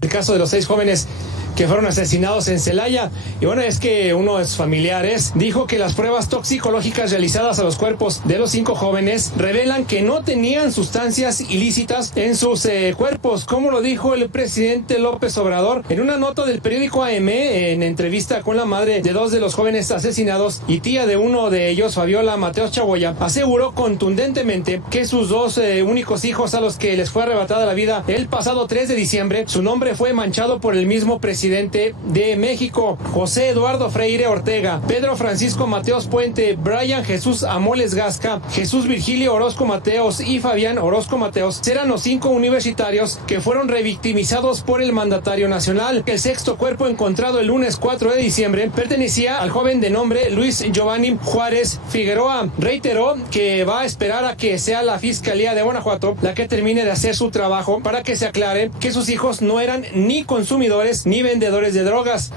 El caso de los 6 jóvenes que fueron asesinados en Celaya. Y bueno, es que uno de sus familiares dijo que las pruebas toxicológicas realizadas a los cuerpos de los 5 jóvenes revelan que no tenían sustancias ilícitas en sus cuerpos, como lo dijo el presidente López Obrador en una nota del periódico AM, en entrevista con la madre de 2 de los jóvenes asesinados y tía de uno de ellos, Fabiola Mateos Chaboya, aseguró contundentemente que sus 2 únicos hijos a los que les fue arrebatada la vida el pasado 3 de diciembre, su nombre fue manchado por el mismo presidente de México, José Eduardo Freire Ortega, Pedro Francisco Mateos Puente, Brian Jesús Amoles Gasca, Jesús Virgilio Orozco Mateos y Fabián Orozco Mateos serán los 5 universitarios que fueron revictimizados por el mandatario nacional. El 6º cuerpo encontrado el lunes 4 de diciembre pertenecía al joven de nombre Luis Giovanni Juárez Figueroa. Reiteró que va a esperar a que sea la Fiscalía de Guanajuato la que termine de hacer su trabajo para que se aclare que sus hijos no eran ni consumidores ni vendedores de drogas.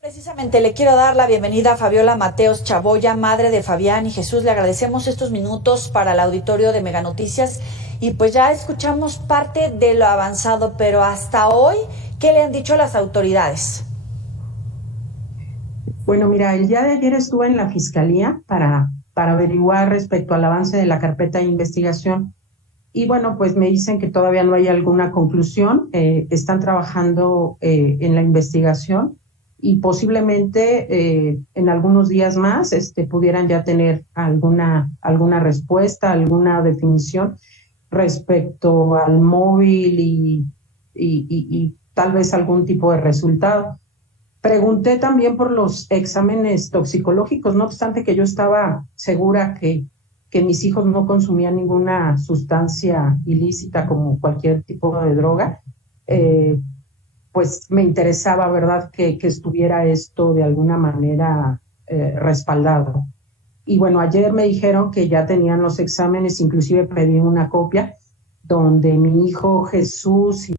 Precisamente le quiero dar la bienvenida a Fabiola Mateos Chaboya, madre de Fabián y Jesús. Le agradecemos estos minutos para el auditorio de Mega Noticias y pues ya escuchamos parte de lo avanzado, pero hasta hoy, ¿qué le han dicho las autoridades? Bueno, mira, el día de ayer estuve en la Fiscalía para averiguar respecto al avance de la carpeta de investigación. Y bueno, pues me dicen que todavía no hay alguna conclusión, están trabajando en la investigación y posiblemente en algunos días más pudieran ya tener alguna respuesta, alguna definición respecto al móvil y tal vez algún tipo de resultado. Pregunté también por los exámenes toxicológicos, no obstante que yo estaba segura que mis hijos no consumían ninguna sustancia ilícita como cualquier tipo de droga, pues me interesaba, ¿verdad?, que estuviera esto de alguna manera respaldado. Y bueno, ayer me dijeron que ya tenían los exámenes, inclusive pedí una copia, donde mi hijo Jesús y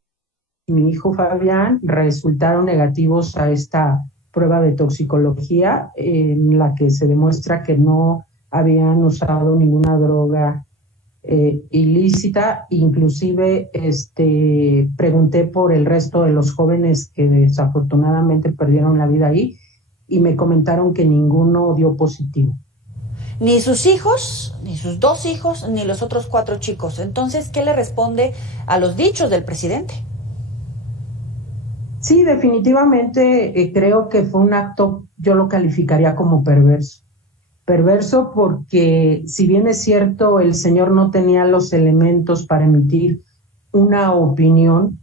mi hijo Fabián resultaron negativos a esta prueba de toxicología, en la que se demuestra que no habían usado ninguna droga ilícita. Inclusive pregunté por el resto de los jóvenes que desafortunadamente perdieron la vida ahí y me comentaron que ninguno dio positivo. Ni sus hijos, ni sus 2 hijos, ni los otros 4 chicos. Entonces, ¿qué le responde a los dichos del presidente? Sí, definitivamente creo que fue un acto, yo lo calificaría como perverso. Perverso porque, si bien es cierto, el señor no tenía los elementos para emitir una opinión,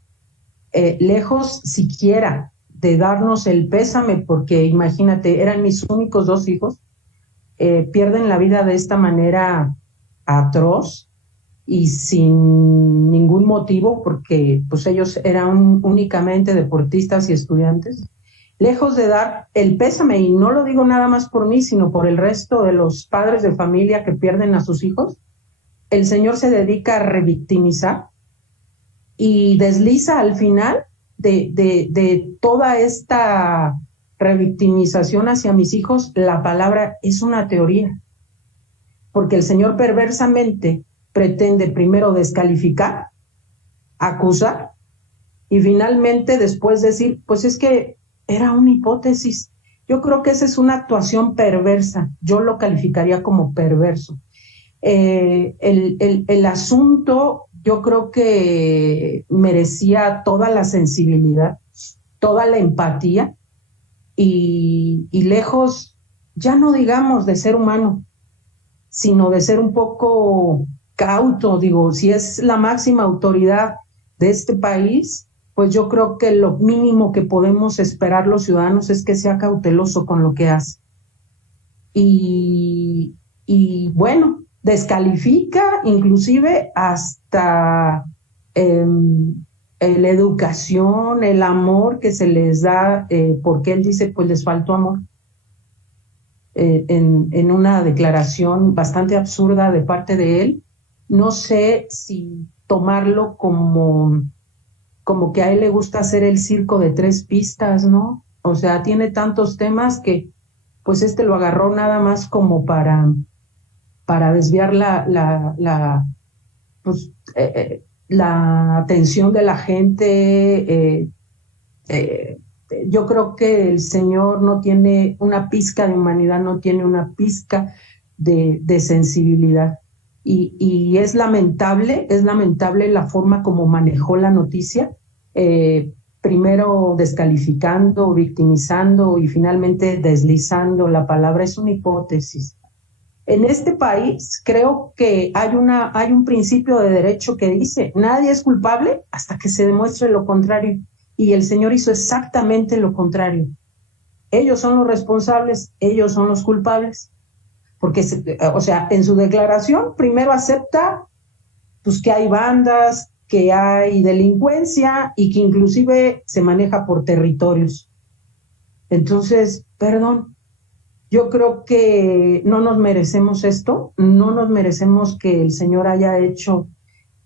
lejos siquiera de darnos el pésame, porque imagínate, eran mis únicos 2 hijos, pierden la vida de esta manera atroz y sin ningún motivo, porque pues ellos eran únicamente deportistas y estudiantes. Lejos de dar el pésame, y no lo digo nada más por mí, sino por el resto de los padres de familia que pierden a sus hijos, el señor se dedica a revictimizar y desliza al final de toda esta revictimización hacia mis hijos la palabra es una teoría, porque el señor perversamente pretende primero descalificar, acusar y finalmente después decir, pues es que era una hipótesis. Yo creo que esa es una actuación perversa, yo lo calificaría como perverso. El asunto yo creo que merecía toda la sensibilidad, toda la empatía y lejos, ya no digamos de ser humano, sino de ser un poco cauto. Digo, si es la máxima autoridad de este país, pues yo creo que lo mínimo que podemos esperar los ciudadanos es que sea cauteloso con lo que hace. Y bueno, descalifica inclusive hasta la educación, el amor que se les da, porque él dice, pues les faltó amor. En una declaración bastante absurda de parte de él, no sé si tomarlo como que a él le gusta hacer el circo de 3 pistas, ¿no? O sea, tiene tantos temas que pues lo agarró nada más como para desviar la atención de la gente. Yo creo que el señor no tiene una pizca de humanidad, no tiene una pizca de sensibilidad. Y es lamentable la forma como manejó la noticia, primero descalificando, victimizando y finalmente deslizando la palabra. Es una hipótesis. En este país creo que hay un principio de derecho que dice: nadie es culpable hasta que se demuestre lo contrario. Y el señor hizo exactamente lo contrario. Ellos son los responsables, ellos son los culpables. Porque, o sea, en su declaración primero acepta pues que hay bandas, que hay delincuencia y que inclusive se maneja por territorios. Entonces, perdón, yo creo que no nos merecemos esto, no nos merecemos que el señor haya hecho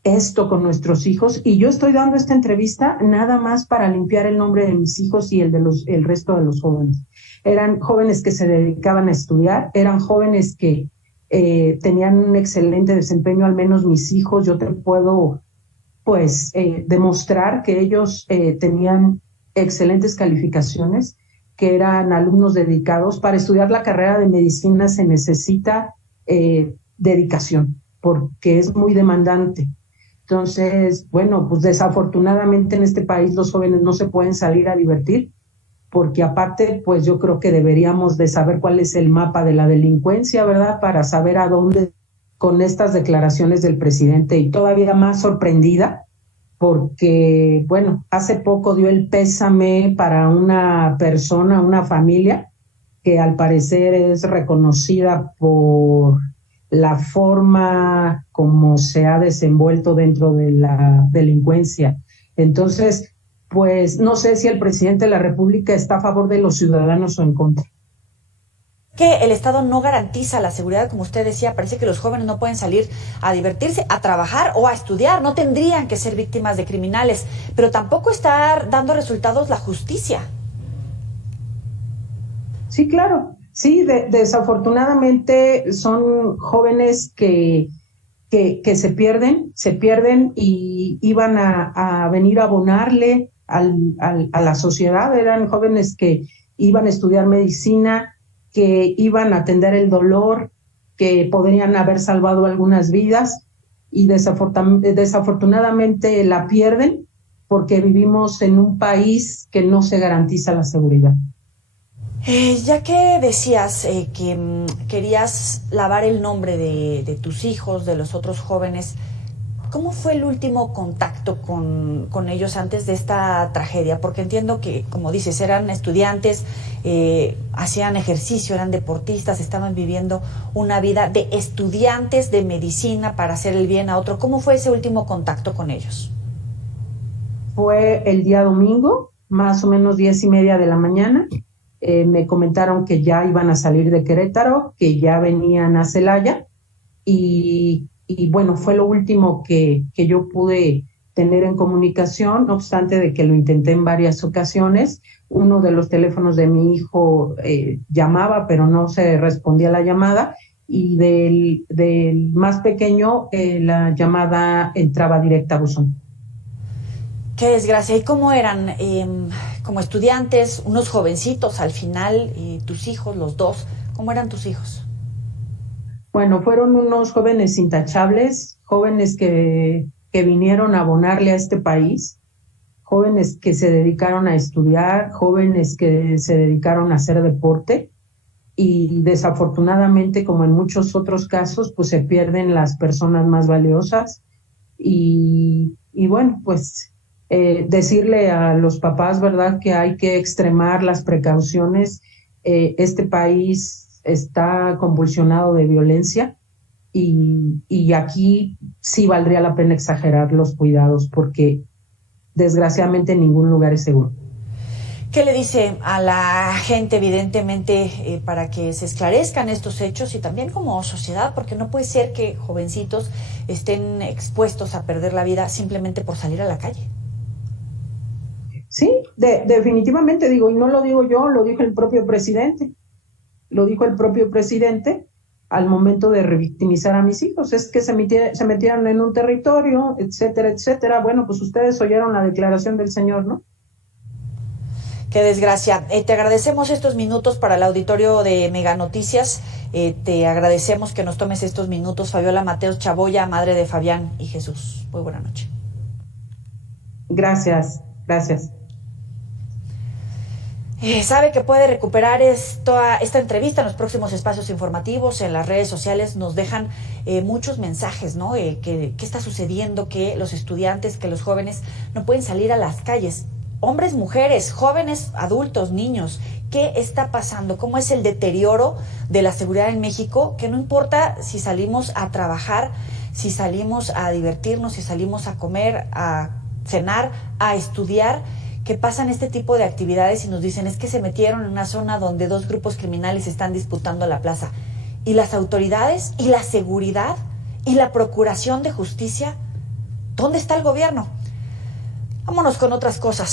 esto con nuestros hijos, y yo estoy dando esta entrevista nada más para limpiar el nombre de mis hijos y el de el resto de los jóvenes. Eran jóvenes que se dedicaban a estudiar, eran jóvenes que tenían un excelente desempeño, al menos mis hijos. Yo te puedo pues demostrar que ellos tenían excelentes calificaciones, que eran alumnos dedicados. Para estudiar la carrera de medicina se necesita dedicación, porque es muy demandante. Entonces, bueno, pues desafortunadamente en este país los jóvenes no se pueden salir a divertir, porque aparte, pues yo creo que deberíamos de saber cuál es el mapa de la delincuencia, ¿verdad? Para saber a dónde, con estas declaraciones del presidente. Y todavía más sorprendida, porque, bueno, hace poco dio el pésame para una persona, una familia, que al parecer es reconocida por la forma como se ha desenvuelto dentro de la delincuencia. Entonces, pues no sé si el presidente de la República está a favor de los ciudadanos o en contra. Que el Estado no garantiza la seguridad, como usted decía. Parece que los jóvenes no pueden salir a divertirse, a trabajar o a estudiar, no tendrían que ser víctimas de criminales, pero tampoco está dando resultados la justicia. Sí, claro. Sí, desafortunadamente son jóvenes que se pierden y iban a venir a abonarle a la sociedad. Eran jóvenes que iban a estudiar medicina, que iban a atender el dolor, que podrían haber salvado algunas vidas, y desafortunadamente la pierden porque vivimos en un país que no se garantiza la seguridad. Ya que decías que querías lavar el nombre de tus hijos, de los otros jóvenes, ¿cómo fue el último contacto con ellos antes de esta tragedia? Porque entiendo que, como dices, eran estudiantes, hacían ejercicio, eran deportistas, estaban viviendo una vida de estudiantes de medicina para hacer el bien a otro. ¿Cómo fue ese último contacto con ellos? Fue el día domingo, más o menos 10:30 de la mañana. Me comentaron que ya iban a salir de Querétaro, que ya venían a Celaya, y bueno, fue lo último que yo pude tener en comunicación, no obstante de que lo intenté en varias ocasiones. Uno de los teléfonos de mi hijo llamaba, pero no se respondía la llamada, y del más pequeño la llamada entraba directa a buzón. Qué desgracia. ¿Y cómo eran como estudiantes, unos jovencitos al final, tus hijos, los dos? ¿Cómo eran tus hijos? Bueno, fueron unos jóvenes intachables, jóvenes que vinieron a abonarle a este país, jóvenes que se dedicaron a estudiar, jóvenes que se dedicaron a hacer deporte, y desafortunadamente, como en muchos otros casos, pues se pierden las personas más valiosas. Y bueno, pues decirle a los papás, ¿verdad?, que hay que extremar las precauciones. Este país está convulsionado de violencia, y aquí sí valdría la pena exagerar los cuidados, porque desgraciadamente ningún lugar es seguro. ¿Qué le dice a la gente, evidentemente, para que se esclarezcan estos hechos, y también como sociedad? Porque no puede ser que jovencitos estén expuestos a perder la vida simplemente por salir a la calle. Sí, definitivamente, digo, y no lo digo yo, lo dijo el propio presidente. Lo dijo el propio presidente al momento de revictimizar a mis hijos. Es que se metieron en un territorio, etcétera, etcétera. Bueno, pues ustedes oyeron la declaración del señor, ¿no? Qué desgracia. Te agradecemos estos minutos para el auditorio de Mega Noticias. Te agradecemos que nos tomes estos minutos. Fabiola Mateos Chaboya, madre de Fabián y Jesús. Muy buena noche. Gracias, gracias. Sabe que puede recuperar esta entrevista en los próximos espacios informativos. En las redes sociales nos dejan muchos mensajes, ¿no? ¿Qué está sucediendo? Que los estudiantes, que los jóvenes no pueden salir a las calles. Hombres, mujeres, jóvenes, adultos, niños. ¿Qué está pasando? ¿Cómo es el deterioro de la seguridad en México? Que no importa si salimos a trabajar, si salimos a divertirnos, si salimos a comer, a cenar, a estudiar, que pasan este tipo de actividades y nos dicen es que se metieron en una zona donde dos grupos criminales están disputando la plaza. ¿Y las autoridades? ¿Y la seguridad? ¿Y la procuración de justicia? ¿Dónde está el gobierno? Vámonos con otras cosas.